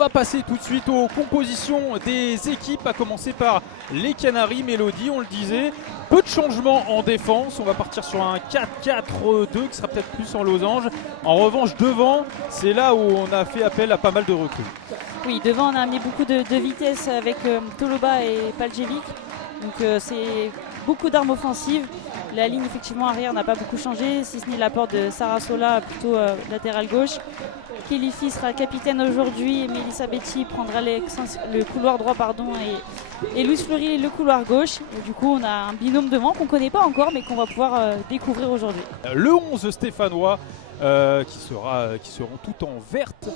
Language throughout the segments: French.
va passer tout de suite aux compositions des équipes, à commencer par les Canaries. Mélodie, on le disait, peu de changements en défense. On va partir sur un 4-4-2 qui sera peut-être plus en losange. En revanche, devant, c'est là où on a fait appel à pas mal de recrues. Oui, devant on a amené beaucoup de vitesse avec Toloba et Paljevic. Donc c'est beaucoup d'armes offensives. La ligne effectivement arrière n'a pas beaucoup changé, si ce n'est l'apport de Sarah Sola plutôt latéral gauche. Kelifi sera capitaine aujourd'hui et Melissa Betty prendra le couloir droit et Louise Fleury le couloir gauche. Et du coup on a un binôme devant qu'on ne connaît pas encore mais qu'on va pouvoir découvrir aujourd'hui. Le 11 stéphanois qui seront tout en verte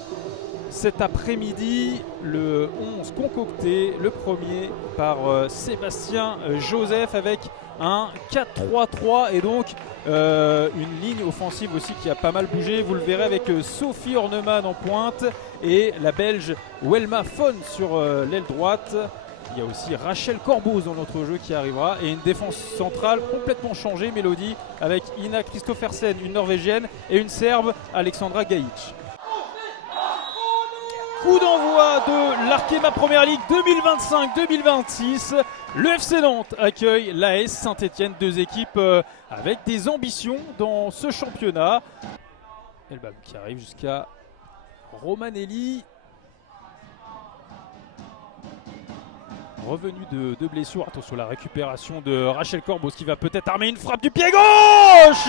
cet après-midi. Le 11 concocté, le premier par Sébastien Joseph avec un 4-3-3 et donc une ligne offensive aussi qui a pas mal bougé. Vous le verrez avec Sophie Horneman en pointe et la Belge Welma Fon sur l'aile droite. Il y a aussi Rachel Corboz dans notre jeu qui arrivera et une défense centrale complètement changée, Mélodie, avec Ina Kristoffersen, une Norvégienne, et une Serbe, Alexandra Gajic. Coup d'envoi de l'Arkema Première Ligue 2025-2026. Le FC Nantes accueille l'AS Saint-Etienne, deux équipes avec des ambitions dans ce championnat. Et le ballon qui arrive jusqu'à Romanelli. Revenu de blessure, attention la récupération de Rachel Corboz qui va peut-être armer une frappe du pied gauche.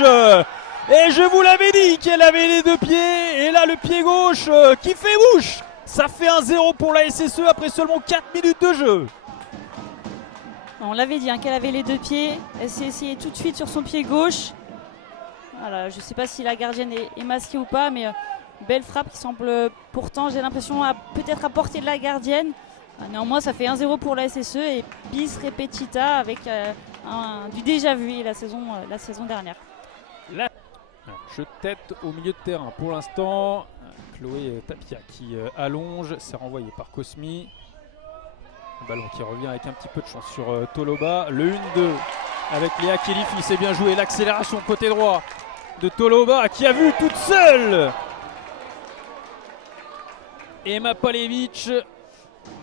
Et je vous l'avais dit qu'elle avait les deux pieds, et là le pied gauche qui fait mouche. Ça fait 1-0 pour la SSE après seulement 4 minutes de jeu. On l'avait dit qu'elle avait les deux pieds, elle s'est essayée tout de suite sur son pied gauche. Voilà, je ne sais pas si la gardienne est masquée ou pas, mais belle frappe qui semble pourtant, j'ai l'impression, peut-être à portée de la gardienne. Néanmoins, ça fait 1-0 pour la SSE et bis repetita avec du déjà vu la saison dernière. Jeu de tête au milieu de terrain pour l'instant. Chloé Tapia qui allonge, c'est renvoyé par Cosmi. Le ballon qui revient avec un petit peu de chance sur Toloba. Le 1-2 avec Léa Kelifi, c'est bien joué. L'accélération côté droit de Toloba qui a vu toute seule Emma Palevic.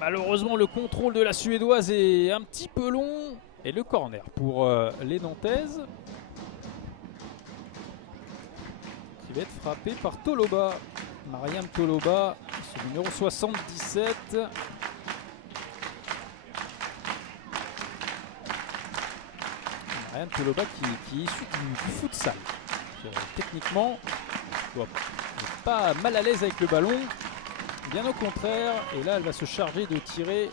Malheureusement, le contrôle de la Suédoise est un petit peu long. Et le corner pour les Nantaises, qui va être frappé par Toloba. Mariam Toloba, ce numéro 77. Mariam Toloba qui est issu du futsal. Techniquement, doit être pas mal à l'aise avec le ballon. Bien au contraire, et là elle va se charger de tirer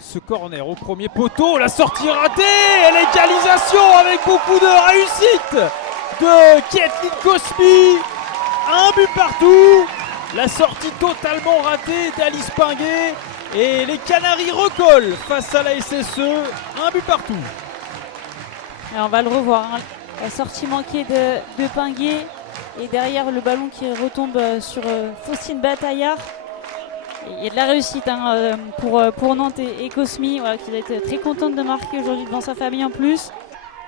ce corner au premier poteau. La sortie ratée et l'égalisation avec beaucoup de réussite de Kathleen Cosmi. Un but partout. La sortie totalement ratée d'Alice Pinguet et les Canaries recollent face à la SSE. Un but partout. Et on va le revoir, la sortie manquée de Pinguet. Et derrière le ballon qui retombe sur Faustine Bataillard. Il y a de la réussite pour Nantes et Cosmi, voilà, qui va être très contente de marquer aujourd'hui devant sa famille en plus.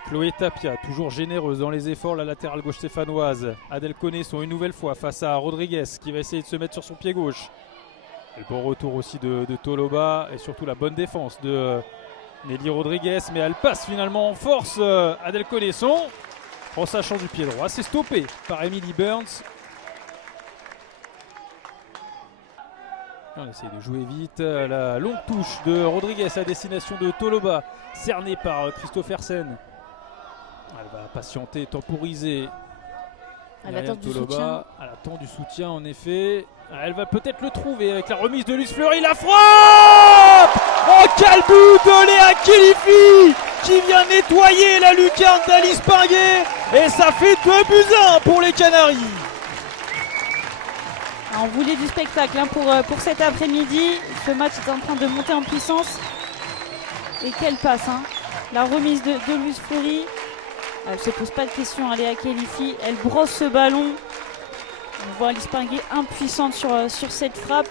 Chloé Tapia, toujours généreuse dans les efforts, la latérale gauche stéphanoise. Adèle Connaisson une nouvelle fois face à Rodriguez qui va essayer de se mettre sur son pied gauche. Et le bon retour aussi de Toloba et surtout la bonne défense de Nelly Rodriguez. Mais elle passe finalement en force Adèle Connaisson. En sachant du pied droit, c'est stoppé par Emily Burns. On essaie de jouer vite. La longue touche de Rodriguez à destination de Toloba, cernée par Kristoffersen. Elle va patienter, temporiser. Elle attend du soutien. Elle attend du soutien en effet. Elle va peut-être le trouver avec la remise de Louise Fleury. La frappe! Oh, quel but de Léa Kelifi qui vient nettoyer la lucarne d'Alice Pinguet. Et ça fait 2-1 pour les Canaries. On voulait du spectacle pour cet après-midi. Ce match est en train de monter en puissance. Et quelle passe, La remise de Louise Fleury. Elle ne se pose pas de questions, Léa Kelifi. Elle brosse ce ballon. On voit Alice Pinguet impuissante sur cette frappe.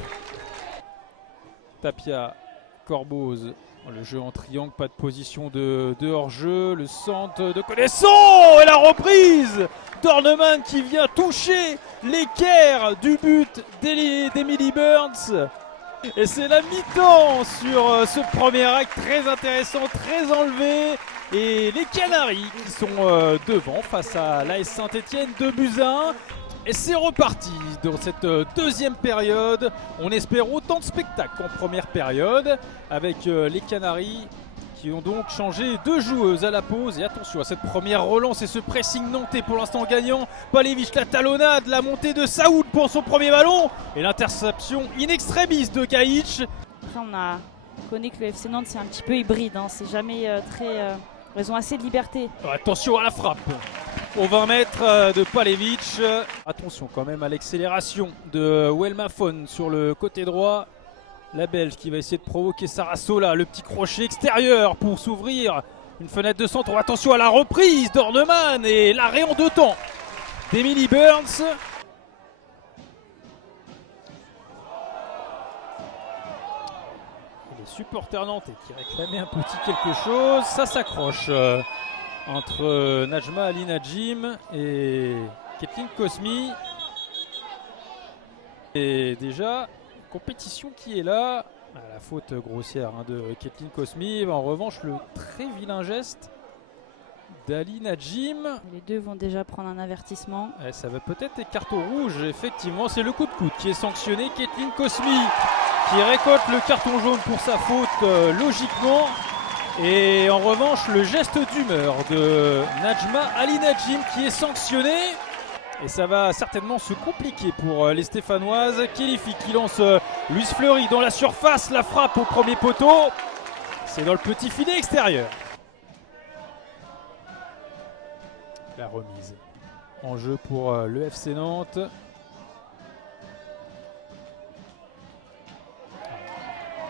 Tapia, Corboz Le jeu en triangle, pas de position de hors-jeu, le centre de Connaissant et la reprise d'Orneman qui vient toucher l'équerre du but d'Emily Burns. Et c'est la mi-temps sur ce premier acte, très intéressant, très enlevé. Et les Canaries qui sont devant face à l'AS Saint-Etienne, 2-1. Et c'est reparti dans cette deuxième période. On espère autant de spectacles qu'en première période avec les Canaries qui ont donc changé 2 joueuses à la pause. Et attention à cette première relance et ce pressing nantais pour l'instant gagnant. Palevic, la talonnade, la montée de Saoud pour son premier ballon et l'interception in extremis de Gaïch. Après, on connaît que le FC Nantes c'est un petit peu hybride, hein. C'est jamais très... Ils ont assez de liberté. Attention à la frappe au 20 mètres de Palevic. Attention quand même à l'accélération de Welmafon sur le côté droit. La Belge qui va essayer de provoquer Sarasola. Le petit crochet extérieur pour s'ouvrir une fenêtre de centre. Attention à la reprise d'Orneman et l'arrêt en 2 temps d'Emily Burns. Les supporters nantais qui réclamaient un petit quelque chose. Ça s'accroche entre Najma Ali Najim et Kathleen Cosmi. Et déjà, compétition qui est là. La faute grossière de Kathleen Cosmi. En revanche, le très vilain geste d'Ali Najim. Les deux vont déjà prendre un avertissement. Ça va peut-être être carton rouge. Effectivement, c'est le coup de coude qui est sanctionné. Kathleen Cosmi qui récolte le carton jaune pour sa faute logiquement. Et en revanche, le geste d'humeur de Najma Ali Najim qui est sanctionné. Et ça va certainement se compliquer pour les Stéphanoises. Kelifi qui lance Luis Fleury dans la surface. La frappe au premier poteau. C'est dans le petit filet extérieur. La remise en jeu pour le FC Nantes.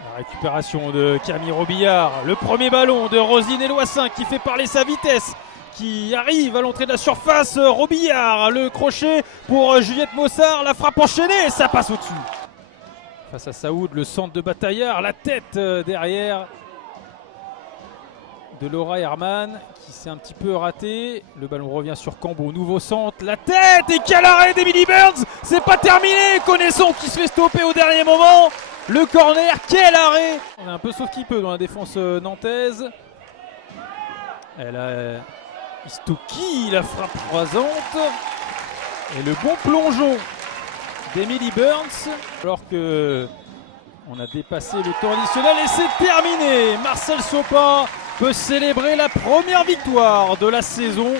La récupération de Camille Robillard. Le premier ballon de Roselyne Eloissin qui fait parler sa vitesse. Qui arrive à l'entrée de la surface. Robillard, le crochet pour Juliette Mossard. La frappe enchaînée et ça passe au-dessus. Face à Saoud, le centre de Bataillard. La tête derrière de Laura Herman qui s'est un petit peu raté. Le ballon revient sur Cambo, nouveau centre, la tête et quel arrêt d'Emily Burns. C'est pas terminé, Connaissant qui se fait stopper au dernier moment. Le corner, quel arrêt. On est un peu sauf qui peut dans la défense nantaise. Elle a Istoki, la frappe croisante et le bon plongeon d'Emily Burns alors que on a dépassé le temps additionnel et c'est terminé. Marcel Sopin peut célébrer la première victoire de la saison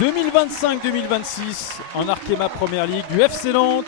2025-2026 en Arkema Première Ligue du FC Nantes.